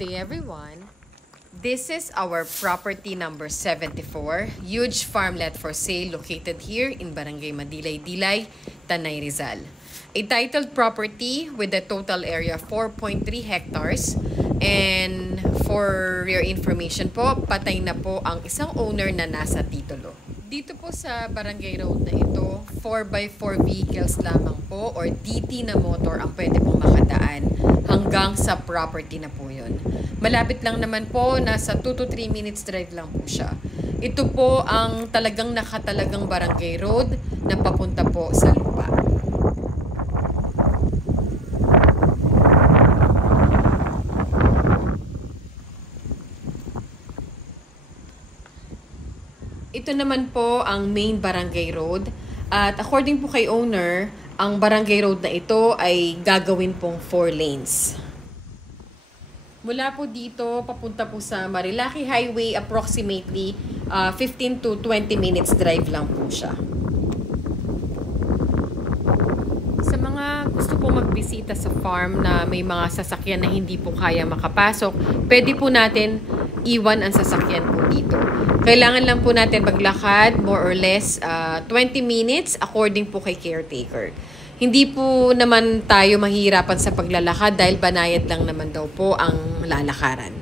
day everyone. This is our property number 74, huge farmlet for sale located here in Barangay Madilay-Dilay, Tanay Rizal. A titled property with a total area of 4.3 hectares. And for your information po, patay na po ang isang owner na nasa titulo. Dito po sa barangay road na ito, 4x4 vehicles lamang po or DT na motor ang pwede pong makadaan hanggang sa property na po yun. Malapit lang naman po, nasa 2 to 3 minutes drive lang po siya. Ito po ang talagang nakatalagang barangay road na papunta po sa lupa. Ito naman po ang main barangay road at according po kay owner, ang barangay road na ito ay gagawin pong 4 lanes. Mula po dito, papunta po sa Marilaki Highway, approximately 15 to 20 minutes drive lang po siya. Sa mga gusto po magbisita sa farm na may mga sasakyan na hindi po kaya makapasok, pwede po natin iwan ang sasakyan po dito. Kailangan lang po natin maglakad more or less 20 minutes according po kay caretaker. Hindi po naman tayo mahirapan sa paglalakad dahil banayad lang naman daw po ang lalakaran.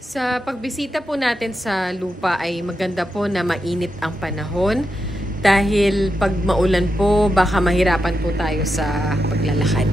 Sa pagbisita po natin sa lupa ay maganda po na mainit ang panahon dahil pag maulan po baka mahirapan po tayo sa paglalakad.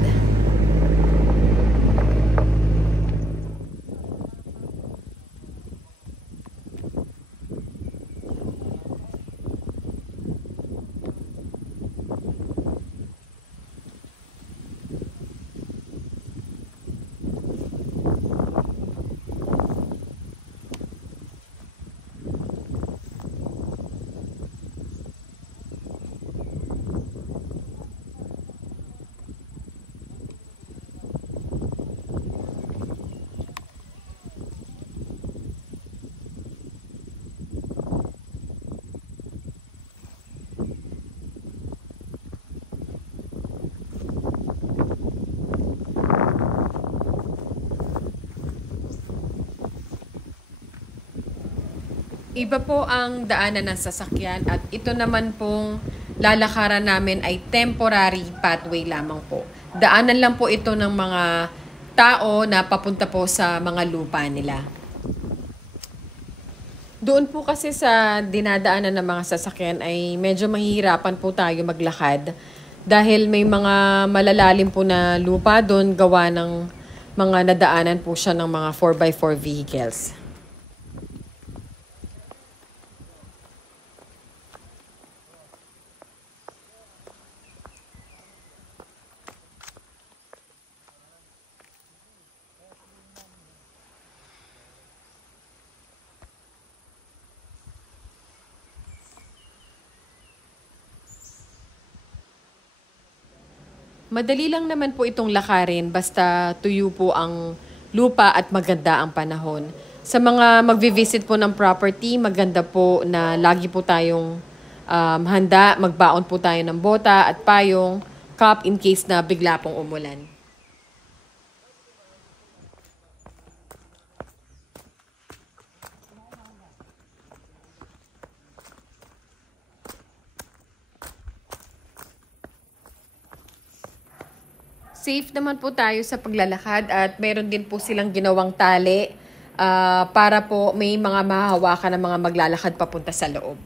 Iba po ang daanan ng sasakyan at ito naman pong lalakaran namin ay temporary pathway lamang po. Daanan lang po ito ng mga tao na papunta po sa mga lupa nila. Doon po kasi sa dinadaanan ng mga sasakyan ay medyo mahihirapan po tayo maglakad dahil may mga malalalim po na lupa doon gawa ng mga nadaanan po siya ng mga 4x4 vehicles. Madali lang naman po itong lakarin basta tuyo po ang lupa at maganda ang panahon. Sa mga magvi-visit po ng property, maganda po na lagi po tayong handa, magbaon po tayo ng bota at payong, cup in case na bigla pong umulan. Safe naman po tayo sa paglalakad at mayroon din po silang ginawang tali para po may mga mahahawakan ng mga maglalakad papunta sa loob.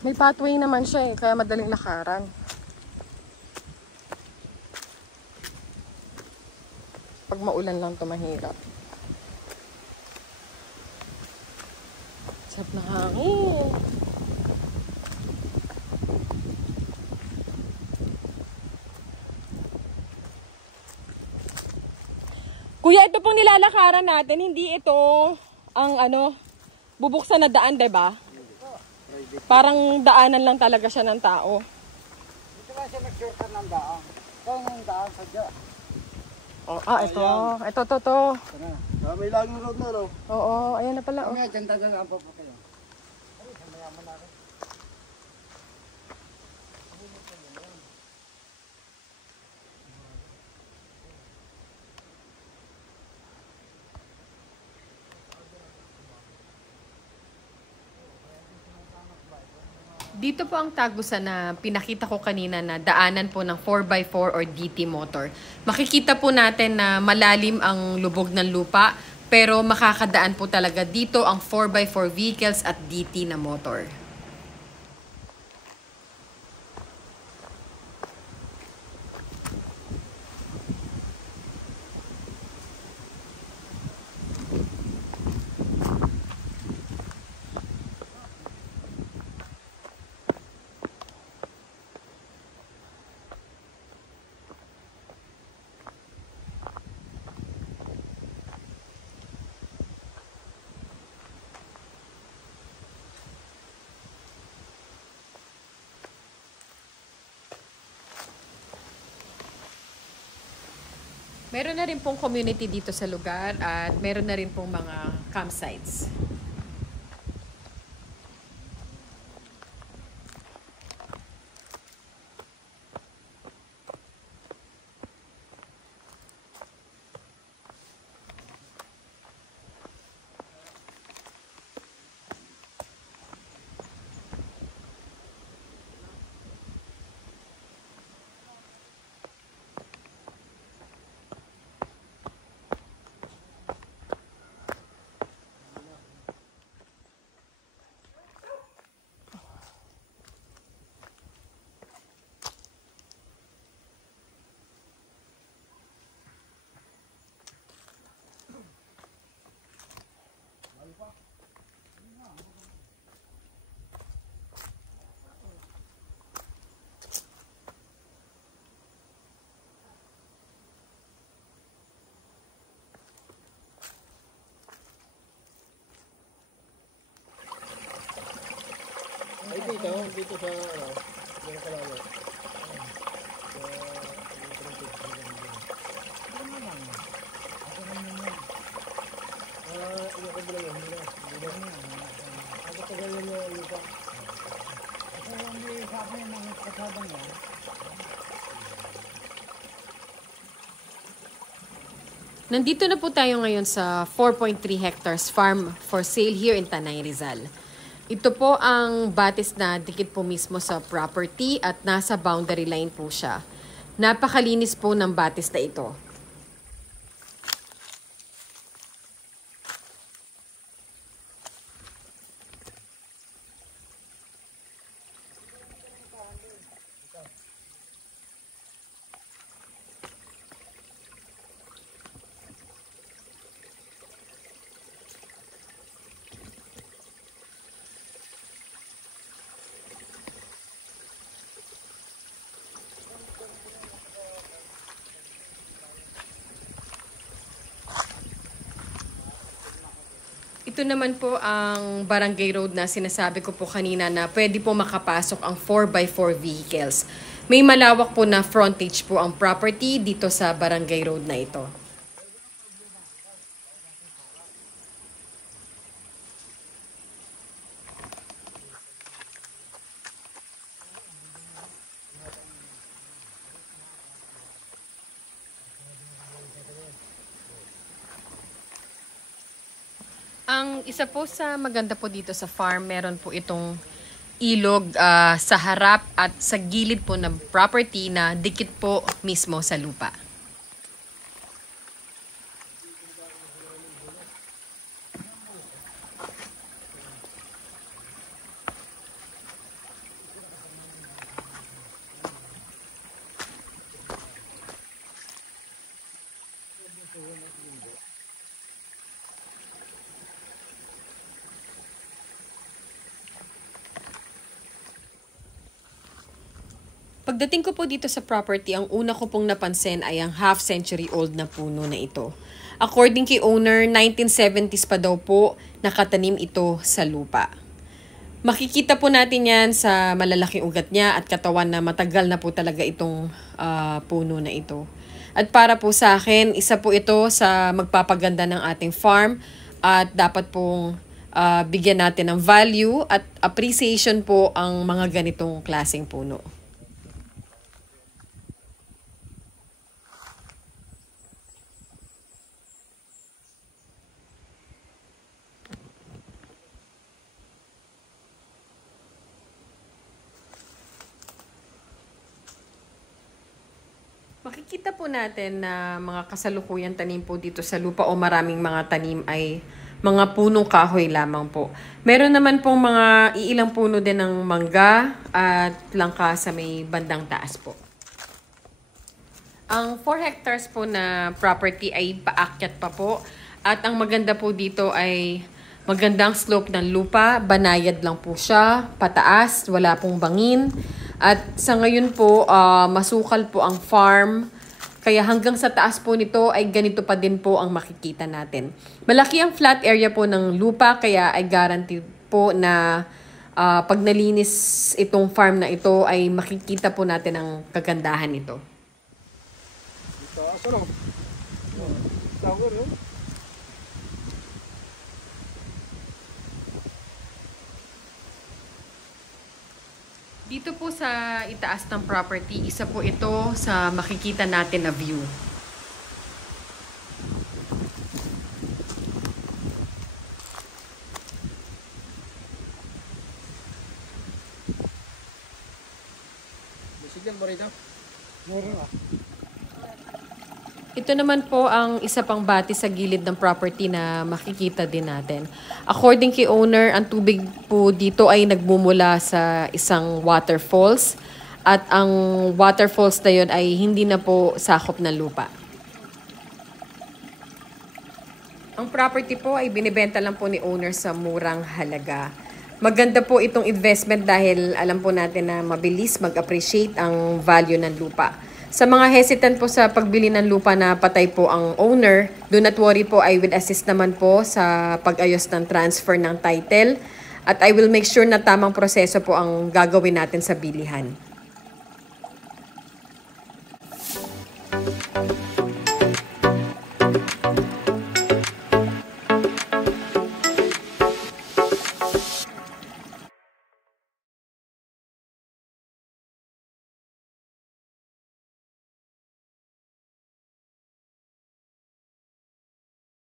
May pathway naman siya kaya madaling lakaran. Pag maulan lang ito mahirap. Sarap na hangin. Kuya, ito pong nilalakaran natin, hindi ito ang bubuksan na daan, 'di ba? Parang daanan lang talaga siya ng tao. Dito kasi nag-shortcut ng daan. Ito yung daan sadya. Oh, ito. May laging road na, no? Oo, ayan na pala. Oh. Kami, dyan taga po kayo. Dito po ang tagusan na pinakita ko kanina na daanan po ng 4x4 or DT motor. Makikita po natin na malalim ang lubog ng lupa, pero makakadaan po talaga dito ang 4x4 vehicles at DT na motor. Meron na rin pong community dito sa lugar at meron na rin pong mga campsites. Ay, dito sa, dito sa kalawa. Nandito na po tayo ngayon sa 4.3 hectares farm for sale here in Tanay Rizal. Ito po ang batis na dikit po mismo sa property at nasa boundary line po siya. Napakalinis po ng batis na ito. Ito naman po ang barangay road na sinasabi ko po kanina na pwede po makapasok ang 4x4 vehicles. May malawak po na frontage po ang property dito sa barangay road na ito. Ang isa po sa maganda po dito sa farm, meron po itong ilog sa harap at sa gilid po ng property na dikit po mismo sa lupa. Pagdating ko po dito sa property, ang una ko pong napansin ay ang half-century-old na puno na ito. According kay owner, 1970s pa daw po nakatanim ito sa lupa. Makikita po natin yan sa malalaking ugat niya at katawan na matagal na po talaga itong puno na ito. At para po sa akin, isa po ito sa magpapaganda ng ating farm at dapat pong bigyan natin ng value at appreciation po ang mga ganitong klaseng puno. Makikita po natin na mga kasalukuyang tanim po dito sa lupa o maraming mga tanim ay mga punong kahoy lamang po. Meron naman pong mga iilang puno din ng mangga at langka sa may bandang taas po. Ang 4 hectares po na property ay paakyat pa po at ang maganda po dito ay magandang slope ng lupa, banayad lang po siya, pataas, wala pong bangin. At sa ngayon po, masukal po ang farm. Kaya hanggang sa taas po nito ay ganito pa din po ang makikita natin. Malaki ang flat area po ng lupa kaya ay guaranteed po na pag nalinis itong farm na ito ay makikita po natin ang kagandahan nito. Taas ano? Tower no? Dito po sa itaas ng property, isa po ito sa makikita natin na view. Bisigan mo rito? Meron ah. Ito naman po ang isa pang bati sa gilid ng property na makikita din natin. According kay owner, ang tubig po dito ay nagmumula sa isang waterfalls at ang waterfalls na yun ay hindi na po sakop ng lupa. Ang property po ay binibenta lang po ni owner sa murang halaga. Maganda po itong investment dahil alam po natin na mabilis mag-appreciate ang value ng lupa. Sa mga hesitant po sa pagbili ng lupa na patay po ang owner, do not worry po, I will assist naman po sa pag-ayos ng transfer ng title at I will make sure na tamang proseso po ang gagawin natin sa bilihan.